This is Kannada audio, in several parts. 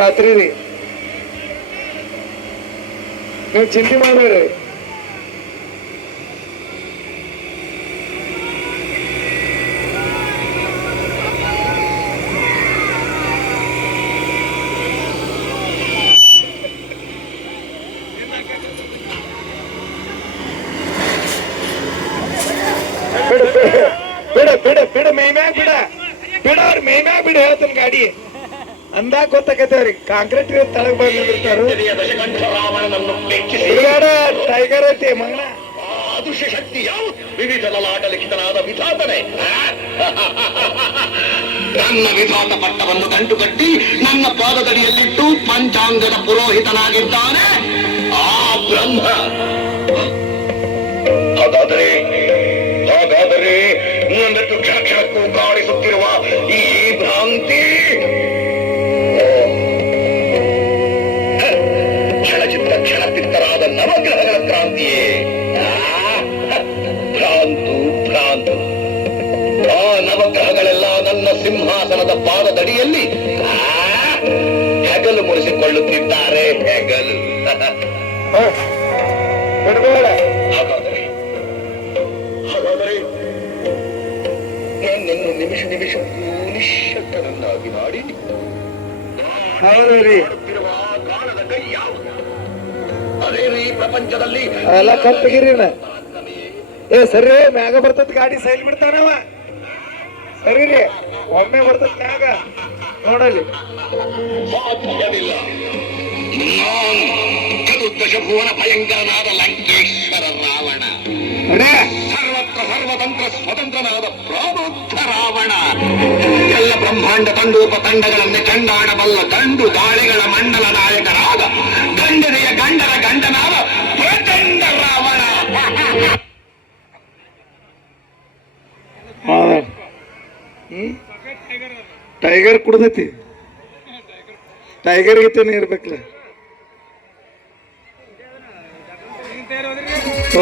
ರಾತ್ರಿ ರೀ, ನೀವು ಚಿಂತೆ ಮಾಡ್ಬೇಡ್ರಿ. ಬಿಡ ಮೇಮ್ಯಾಗ ಬಿಡ ಅವ್ರ ಮೇಮ್ಯಾಗ ಬಿಡ ಹೇಳ್ತಾನ ಗಾಡಿ ಅಂದಾಗ ಗೊತ್ತಾಕೈತವ್ರಿ. ಕಾಂಕ್ರೀಟ್ ತಳಗ್ ಬಂದಿರ್ತಾರ. ಟೈಗರ್ ಐತಿ ಮಗನ ಅದೃಶ್ಯ ಶಕ್ತಿ ಯಾವುದು? ವಿವಿಧ ಲಲಾಟ ಲಿಖಿತನಾದ ವಿಧಾತನೆ. ನನ್ನ ವಿಧಾತ ಪಟ್ಟವನ್ನು ಗಂಟು ಕಟ್ಟಿ ನನ್ನ ಪಾದದಡಿಯಲ್ಲಿಟ್ಟು ಪಂಚಾಂಗದ ಪುರೋಹಿತನಾಗಿದ್ದಾನೆ ಆ ಬ್ರಹ್ಮ. ಹಾಗಾದರೆ ನನ್ನಟ್ಟು ಕ್ಷಣ ಕ್ಷಣಕ್ಕೂ ಕಾಣಿಸುತ್ತಿರುವ ಈ ಭ್ರಾಂತಿ ಕ್ಷಣಚಿತ್ತರಾದ ನವಗ್ರಹಗಳ ಕ್ರಾಂತಿಯೇ. ಭ್ರಾಂತು. ಆ ನವಗ್ರಹಗಳೆಲ್ಲ ನನ್ನ ಸಿಂಹಾಸನದ ಪಾದದಡಿಯಲ್ಲಿ ಹೆಗಲು ಮುರಿಸಿಕೊಳ್ಳುತ್ತಿದ್ದಾರೆ. ಹೆಗಲು. ಹಾಗಾದರೆ ನನ್ನನ್ನು ನಿಮಿಷ ನಿಶ್ಶಬ್ದನನ್ನಾಗಿ ಮಾಡಿ ಕಾಲದ ಕೈ ಯಾವುದು? ಅದೇ ರೀ ಪ್ರಪಂಚದಲ್ಲಿ ಎಲ್ಲ ಕಪ್ಪಗಿರಿನ ಸರಿ ಮ್ಯಾಗ ಬರ್ತದ ಗಾಡಿ ಸೈಲ್ ಬಿಡ್ತಾನವ. ಸರಿ ರೀ, ಒಮ್ಮೆ ಬರ್ತದ ಮ್ಯಾಗ ನೋಡಲಿ. ಸಾಧ್ಯವಿಲ್ಲ. ನಾನು ಚತುರ್ದಶಭುವನ ಭಯಂಕರನಾದ ಲಂಕೇಶ್ವರ ರಾವಣ, ಸರ್ವತಂತ್ರ ಸ್ವತಂತ್ರನಾದ ಪ್ರಬುದ್ಧ ರಾವಣ, ಎಲ್ಲ ಬ್ರಹ್ಮಾಂಡ ತಂಡೂಪತಂಡಗಳನ್ನೇ ಕಂಡಾಡಬಲ್ಲ ಗಂಡು ಗಾಳಿಗಳ ಮಂಡಲ ನಾಯಕರಾದ ಗಂಡನೆಯ ಗಂಡನ ಗಂಡನಾದ ಪ್ರಚಂಡ ರಾವಣ. ಟೈಗರ್ ಕುಡ್ದೈತಿ. ಟೈಗರ್ ಗೀತನೇ ಇರ್ಬೇಕಲ್ಲ.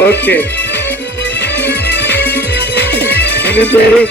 ಓಕೆ ಹೇಳಿ.